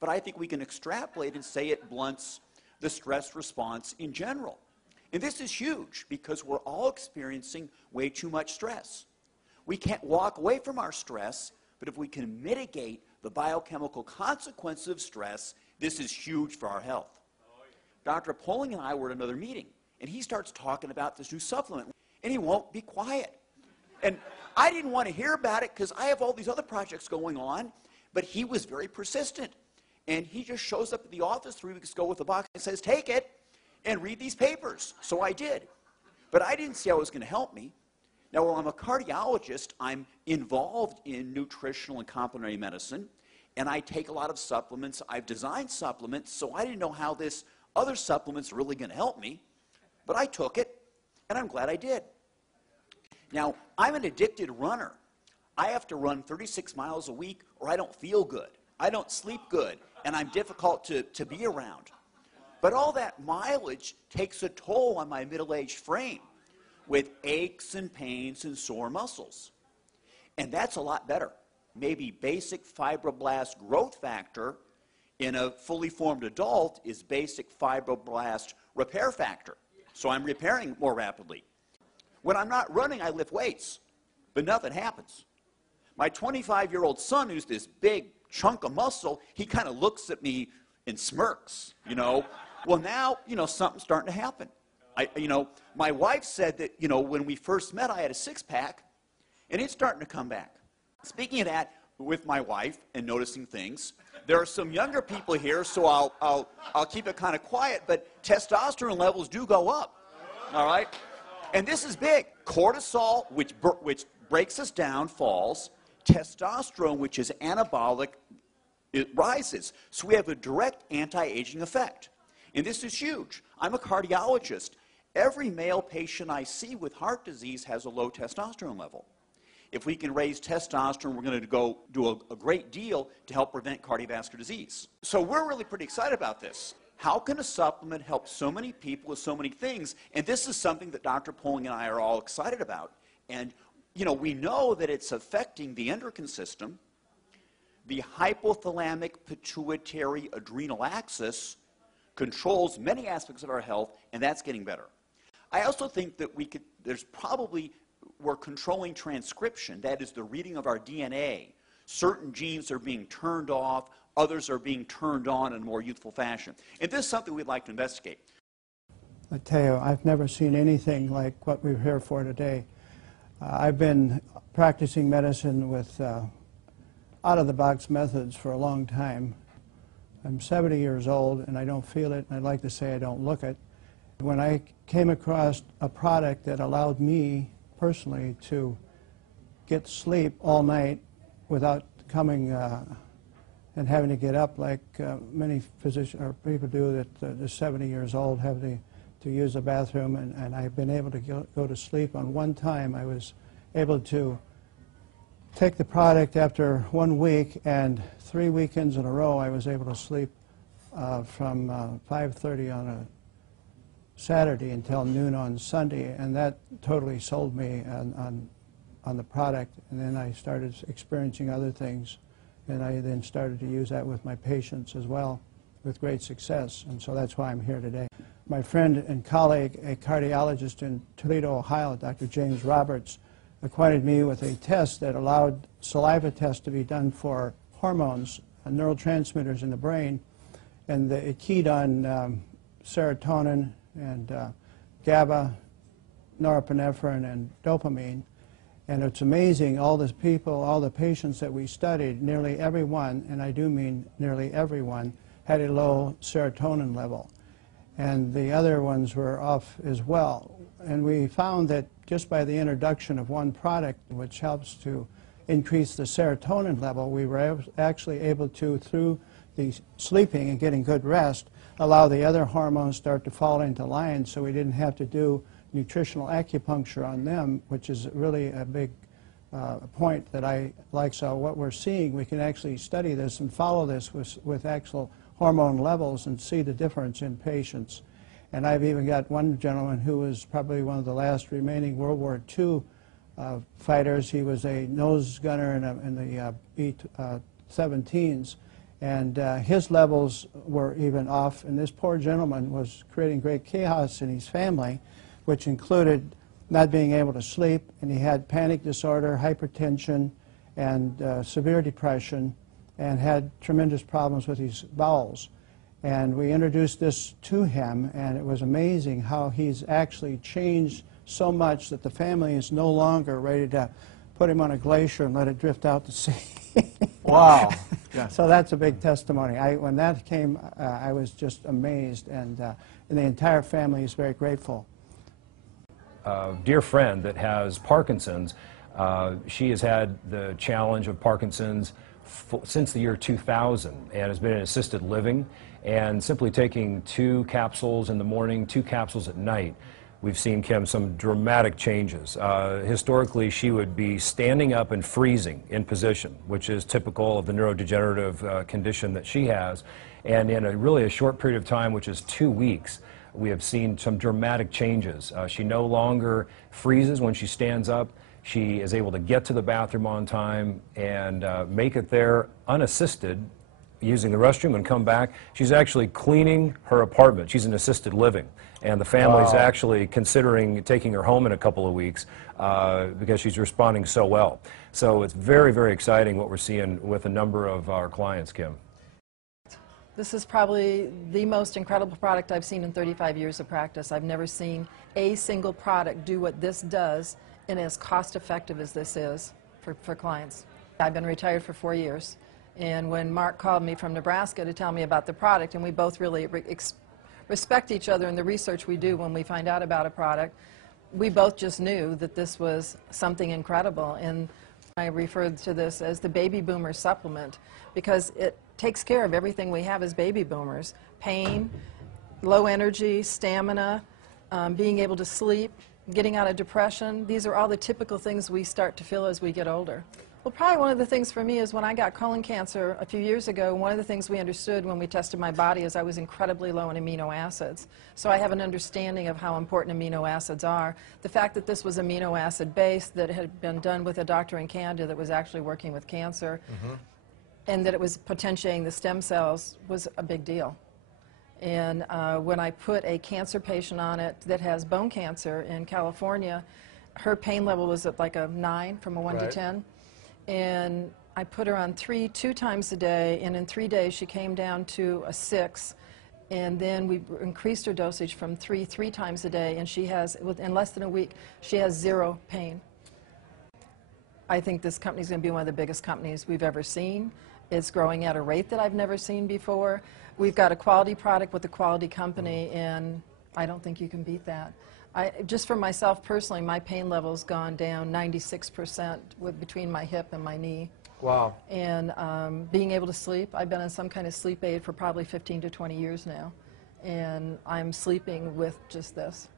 but I think we can extrapolate and say it blunts the stress response in general. And this is huge because we're all experiencing way too much stress. We can't walk away from our stress, but if we can mitigate the biochemical consequences of stress, this is huge for our health. Dr. Poling and I were at another meeting, and he starts talking about this new supplement, and he won't be quiet. And I didn't want to hear about it because I have all these other projects going on, but he was very persistent. And he just shows up at the office 3 weeks ago with a box and says, take it and read these papers. So I did. But I didn't see how it was going to help me. Now, while I'm a cardiologist, I'm involved in nutritional and complementary medicine, and I take a lot of supplements. I've designed supplements, so I didn't know how this other supplement's really going to help me. But I took it, and I'm glad I did. Now, I'm an addicted runner. I have to run 36 miles a week or I don't feel good. I don't sleep good, and I'm difficult to be around. But all that mileage takes a toll on my middle-aged frame with aches and pains and sore muscles. And that's a lot better. Maybe basic fibroblast growth factor in a fully formed adult is basic fibroblast repair factor. So I'm repairing more rapidly. When I'm not running, I lift weights, but nothing happens. My 25-year-old son, who's this big chunk of muscle, he kind of looks at me and smirks, you know. Well, now, you know, something's starting to happen. My wife said that, you know, when we first met, I had a six-pack, and it's starting to come back. Speaking of that, with my wife and noticing things, there are some younger people here, so I'll keep it kind of quiet, but testosterone levels do go up, all right? And this is big. Cortisol, which breaks us down, falls. Testosterone, which is anabolic, it rises. So we have a direct anti-aging effect. And this is huge. I'm a cardiologist. Every male patient I see with heart disease has a low testosterone level. If we can raise testosterone, we're going to go do a great deal to help prevent cardiovascular disease. So we're really pretty excited about this. How can a supplement help so many people with so many things? And this is something that Dr. Poling and I are all excited about. And, you know, we know that it's affecting the endocrine system, the hypothalamic pituitary adrenal axis controls many aspects of our health, and that's getting better. I also think that we're controlling transcription, that is the reading of our DNA. Certain genes are being turned off, others are being turned on in a more youthful fashion. And this is something we'd like to investigate. I tell you, I've never seen anything like what we're here for today. I've been practicing medicine with out-of-the-box methods for a long time. I'm 70 years old, and I don't feel it, and I'd like to say I don't look it. When I came across a product that allowed me personally to get sleep all night without coming and having to get up like many physicians or people do that are 70 years old, have to use the bathroom, and I've been able to go to sleep. On one time I was able to take the product after 1 week, and 3 weekends in a row I was able to sleep from 5:30 on a Saturday until noon on Sunday, and that totally sold me on the product. And then I started experiencing other things, and I then started to use that with my patients as well with great success, and so that's why I'm here today. My friend and colleague, a cardiologist in Toledo, Ohio, Dr. James Roberts, acquainted me with a test that allowed saliva tests to be done for hormones, neurotransmitters in the brain, and it keyed on serotonin and GABA, norepinephrine, and dopamine. And it's amazing, all the people, all the patients that we studied, nearly everyone, and I do mean nearly everyone, had a low serotonin level. And the other ones were off as well. And we found that just by the introduction of one product, which helps to increase the serotonin level, we were actually able to, through the sleeping and getting good rest, allow the other hormones start to fall into line, so we didn't have to do nutritional acupuncture on them, which is really a big point that I like. So what we're seeing, we can actually study this and follow this with actual hormone levels and see the difference in patients. And I've even got one gentleman who was probably one of the last remaining World War II fighters. He was a nose gunner in the B-17s, And his levels were even off, and this poor gentleman was creating great chaos in his family, which included not being able to sleep, and he had panic disorder, hypertension, and severe depression, and had tremendous problems with his bowels. And we introduced this to him, and it was amazing how he's actually changed so much that the family is no longer ready to put him on a glacier and let it drift out to sea. Wow. Yeah. So that's a big testimony. When that came, I was just amazed, and the entire family is very grateful. A dear friend that has Parkinson's, she has had the challenge of Parkinson's since the year 2000 and has been in assisted living, and simply taking 2 capsules in the morning, 2 capsules at night, we've seen, Kim, some dramatic changes. Historically, she would be standing up and freezing in position, which is typical of the neurodegenerative condition that she has. And in really a short period of time, which is 2 weeks, we have seen some dramatic changes. She no longer freezes when she stands up. She is able to get to the bathroom on time and make it there unassisted, using the restroom, and come back. She's actually cleaning her apartment. She's in assisted living, and the family's actually considering taking her home in a couple of weeks because she's responding so well. So it's very, very exciting what we're seeing with a number of our clients, Kim. This is probably the most incredible product I've seen in 35 years of practice. I've never seen a single product do what this does and as cost-effective as this is for clients. I've been retired for 4 years. And when Mark called me from Nebraska to tell me about the product, and we both really respect each other in the research we do when we find out about a product, we both just knew that this was something incredible. And I referred to this as the baby boomer supplement because it takes care of everything we have as baby boomers: pain, low energy, stamina, being able to sleep, getting out of depression. These are all the typical things we start to feel as we get older. Well, probably one of the things for me is when I got colon cancer a few years ago, one of the things we understood when we tested my body is I was incredibly low in amino acids. So I have an understanding of how important amino acids are. The fact that this was amino acid based, that it had been done with a doctor in Canada that was actually working with cancer, and that it was potentiating the stem cells was a big deal. And when I put a cancer patient on it that has bone cancer in California, her pain level was at like a 9 from a 1 to 10. And I put her on 2 times a day, and in 3 days she came down to a 6. And then we increased her dosage from 3 times a day, and she has, in less than a week, she has 0 pain. I think this company is going to be one of the biggest companies we've ever seen. It's growing at a rate that I've never seen before. We've got a quality product with a quality company, and I don't think you can beat that. Just for myself personally, my pain level's gone down 96% between my hip and my knee. Wow. And being able to sleep, I've been on some kind of sleep aid for probably 15 to 20 years now, and I'm sleeping with just this.